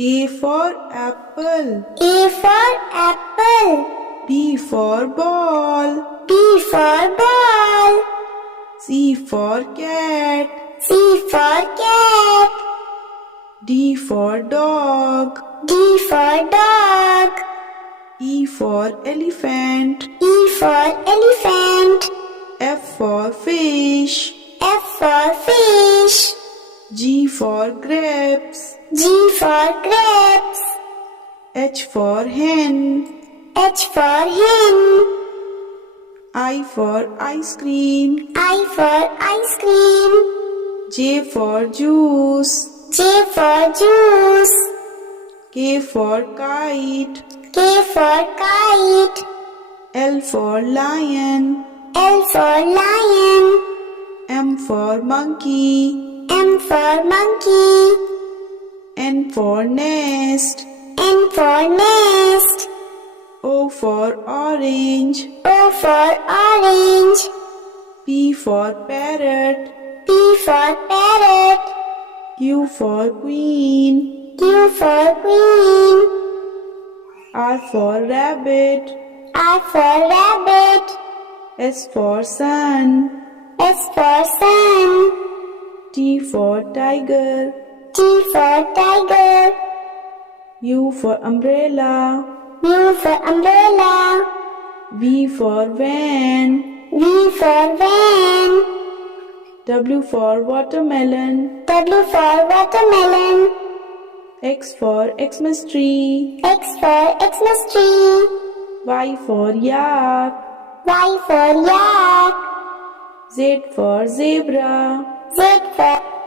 A for apple. A for apple. B for ball. B for ball. C for cat. C for cat. D for dog. D for dog. E for elephant. E for elephant. F for fish. F for fish. G for grapes. G for grapes. H for hen. H for hen. I for ice cream. I for ice cream. J for juice. J for juice. K for kite. K for kite. L for lion. L for lion. M for monkey. M for monkey. N for nest. N for nest. O for orange. O for orange. P for parrot. P for parrot. Q for queen. Q for queen. R for rabbit. R for rabbit. S for sun. S for sun. T for tiger. T for tiger. U for umbrella. U for umbrella. V for van. V for van. W for watermelon. W for watermelon. X for Xmas tree. X for Xmas tree. Y for yak. Y for yak. Z for zebra. Z for